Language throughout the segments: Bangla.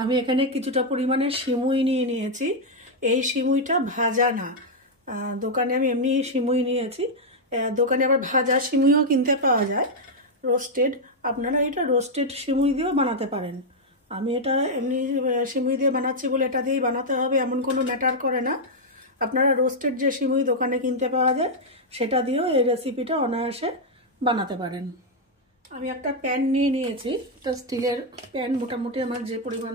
আমি এখানে কিছুটা পরিমাণে সিমুই নিয়ে নিয়েছি। এই সিমুইটা ভাজা না, দোকানে আমি এমনি সিমুই নিয়েছি। দোকানে আবার ভাজা সিমুইও কিনতে পাওয়া যায়, রোস্টেড। আপনারা এটা রোস্টেড সিমুই দিয়েও বানাতে পারেন। আমি এটা এমনি সিমুই দিয়ে বানাচ্ছি বলে এটা দিয়েই বানাতে হবে এমন কোনো ম্যাটার করে না। আপনারা রোস্টেড যে সিমুই দোকানে কিনতে পাওয়া যায় সেটা দিয়েও এই রেসিপিটা অনায়াসে বানাতে পারেন। আমি একটা প্যান নিয়ে নিয়েছি, এটা স্টিলের প্যান, মোটামুটি আমার যে পরিমাণ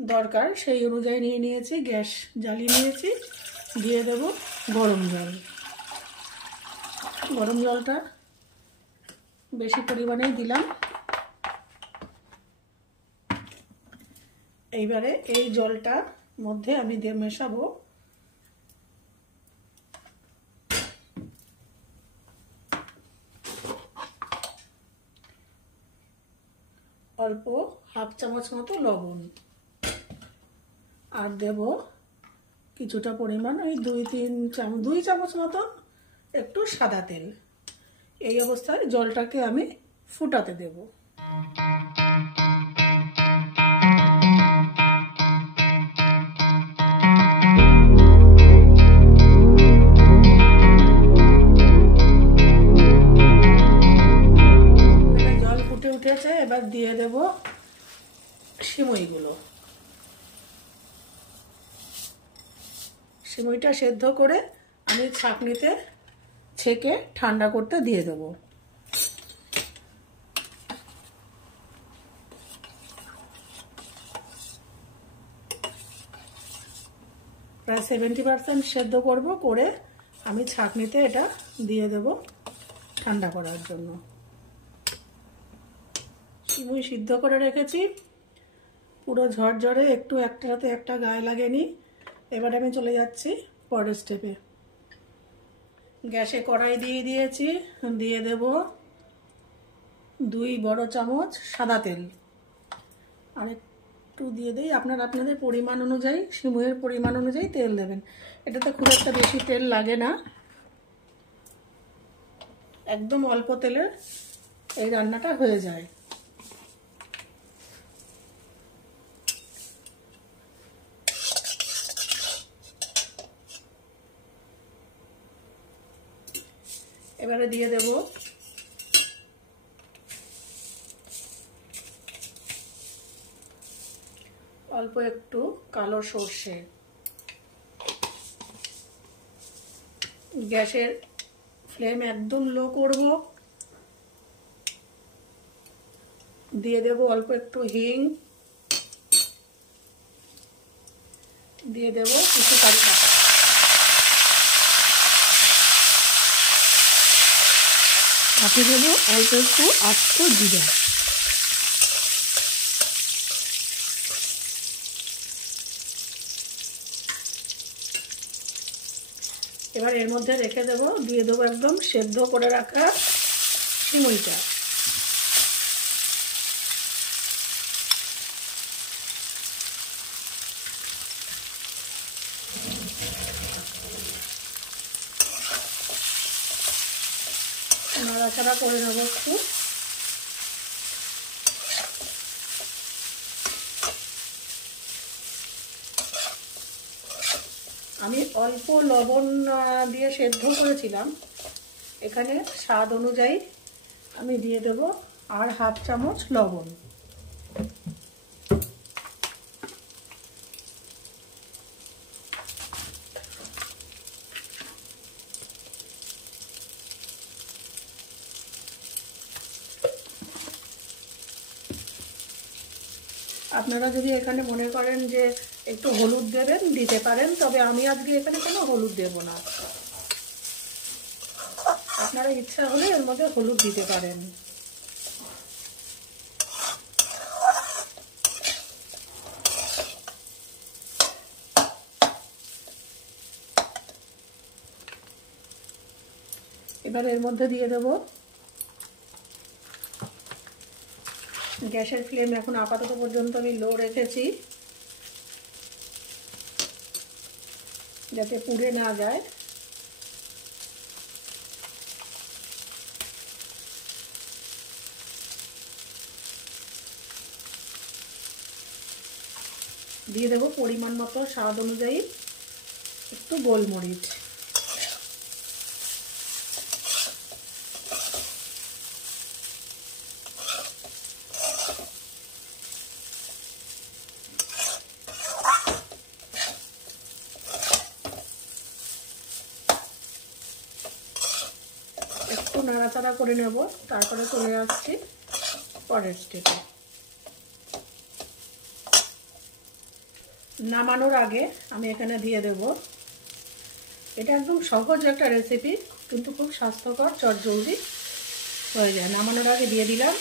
দরকার সেই অনুযায়ী নিয়ে নিয়েছি। গ্যাস জ্বালিয়ে নিয়েছি, দিয়ে দেব গরম জল। গরম জলটা বেশি পরিমাণেই দিলাম। এইবারে এই জলটার মধ্যে আমি দিয়ে মেশাবো অল্প হাফ চামচ মতো লবণ, আর দেব কিছুটা পরিমাণ ওই 2 চামচ মতো একটু সাদা তেল। এই অবস্থায় জলটাকে আমি ফুটাতে দেব। জল ফুটে উঠেছে, এবার দিয়ে দেব সিমুইগুলো। সিমুইটা সেদ্ধ করে আমি ছাঁকনিতে ছেঁকে ঠান্ডা করতে দিয়ে দেব। প্রায় 70% সেদ্ধ করে আমি ছাঁকনিতে এটা দিয়ে দেব ঠান্ডা করার জন্য। সিমুই সিদ্ধ করে রেখেছি, পুরো ঝরঝরে, একটু একটাতে একটা গায়ে লাগেনি। এবার আমি চলে যাচ্ছি পরের স্টেপে। গ্যাসে কড়াই দিয়ে দিয়েছি, দিয়ে দেব 2 বড় চামচ সাদা তেল। আর একটু দিয়ে দিই, আপনাদের পরিমাণ অনুযায়ী, সিমুইয়ের পরিমাণ অনুযায়ী তেল দেবেন। এটাতে খুব একটা বেশি তেল লাগে না, একদম অল্প তেলে এই রান্নাটা হয়ে যায়। এবারে দিয়ে দেব অল্প একটু কালো সর্ষে। গ্যাসের ফ্লেম একদম লো করব। দিয়ে দেব অল্প একটু হিং, দিয়ে দেব কিছু কারি পাতা, সাথে দেব অল্প একটু আস্ত জিরা। এবার এর মধ্যে রেখে দেব, দিয়ে দেবো একদম সেদ্ধ করে রাখা সিমুইটা। নাড়াচাড়া করে নেব একটু। আমি অল্প লবণ দিয়ে সেদ্ধ করেছিলাম, এখানে স্বাদ অনুযায়ী আমি দিয়ে দেব আর হাফ চামচ লবণ। আপনারা যদি এখানে মনে করেন যে একটু হলুদ দেবেন, দিতে পারেন, তবে আমি আজকে এখানে কোনো হলুদ দেব না। আপনারা ইচ্ছা হলে এর মধ্যে হলুদ দিতে পারেন। এবার এর মধ্যে দিয়ে দেব, গ্যাসের ফ্লেম এখন আপাতত পর্যন্ত আমি লো রেখেছি যাতে পুড়ে না যায়। দিয়ে দেবো পরিমাণ মতো স্বাদ অনুযায়ী একটু গোলমরিচ। একটু নাড়াচাড়া করে নেব, তারপরে চলে আসছি পরের স্টেপে। নামানোর আগে আমি এখানে দিয়ে দেব, এটা একদম সহজ একটা রেসিপি কিন্তু খুব স্বাস্থ্যকর, চটজলদি হয়ে যায়। নামানোর আগে দিয়ে দিলাম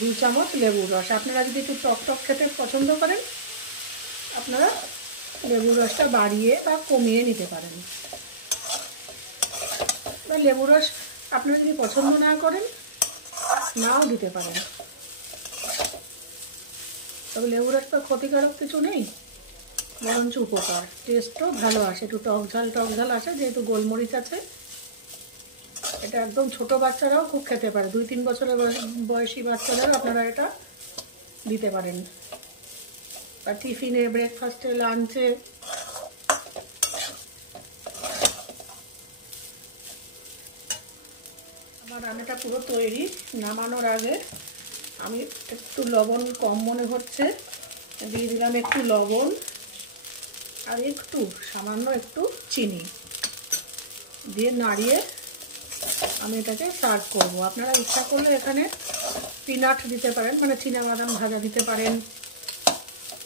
2 চামচ লেবুর রস। আপনারা যদি একটু টক টক খেতে পছন্দ করেন আপনারা লেবুর রসটা বাড়িয়ে বা কমিয়ে নিতে পারেন, বা লেবুর রস আপনারা যদি পছন্দ না করেন নাও দিতে পারেন। তবে লেবুর রসটা ক্ষতিকারক কিছু নেই, বরঞ্চ উপকার, টেস্টও ভালো আসে, একটু টক ঝাল আসে যেহেতু গোলমরিচ আছে। এটা একদম ছোট বাচ্চারাও খুব খেতে পারে, 2-3 বছরের বয়সী বাচ্চারাও আপনারা এটা দিতে পারেন, বা টিফিনে, ব্রেকফাস্টে, লাঞ্চে। আমার রান্নাটা পুরো তৈরি। নামানোর আগে আমি একটু লবণ কম মনে হচ্ছে, দিয়ে দিলাম একটু লবণ আর একটু সামান্য একটু চিনি দিয়ে নাড়িয়ে আমি এটাকে সার্ভ করব। আপনারা ইচ্ছা করলে এখানে পিনাট দিতে পারেন, মানে চীনাবাদাম ভাজা দিতে পারেন,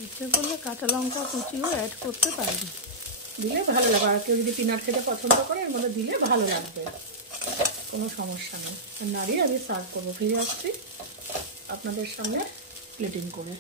ইচ্ছে করলে কাঁচা লঙ্কা কুচিও অ্যাড করতে পারেন, দিলে ভালো লাগবে। আর কেউ যদি পিনাট খেতে পছন্দ করে এর মধ্যে দিলে ভালো লাগবে, কোনো সমস্যা নেই। নাড়িয়ে আমি সার্ভ করবো। ফিরে আসছি আপনাদের সামনে প্লেটিং করে।